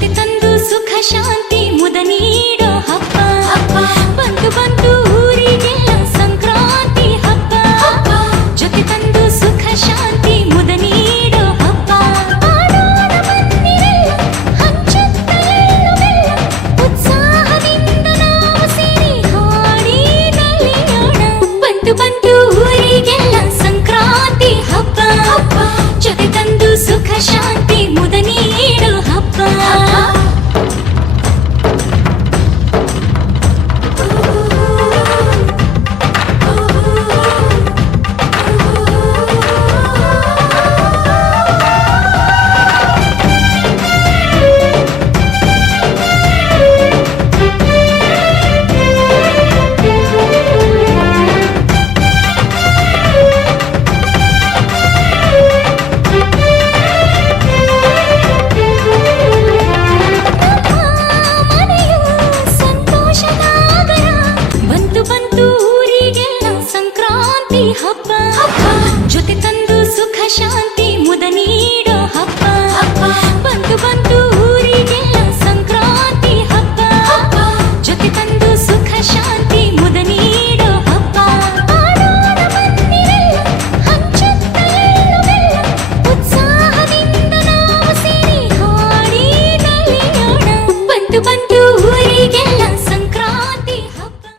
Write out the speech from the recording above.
ಜೊತೆ ತಂದು ಸುಖ ಶಾಂತಿ ಮುದ ನೀಡೋ ಹಬ್ಬ ಬಂತು ಬಂತು ಊರಿಗೆಲ್ಲ ಸಂಕ್ರಾಂತಿ ಹಬ್ಬ ಜೊತೆ ತಂದು ಸುಖ ಶಾಂತಿ ಮುದ ನೀಡೋ ಹಬ್ಬ ಮಾಡೋಣ ಬನ್ನಿರೆಲ್ಲ ಹಂಚುತ್ತ ಎಳ್ಳು ಬೆಲ್ಲ ಉತ್ಸಾಹದಿಂದ ನಾವು ಸೇರಿ ಹಾಡಿ ನಲಿಯೋಣ ಬಂತು ಬಂತು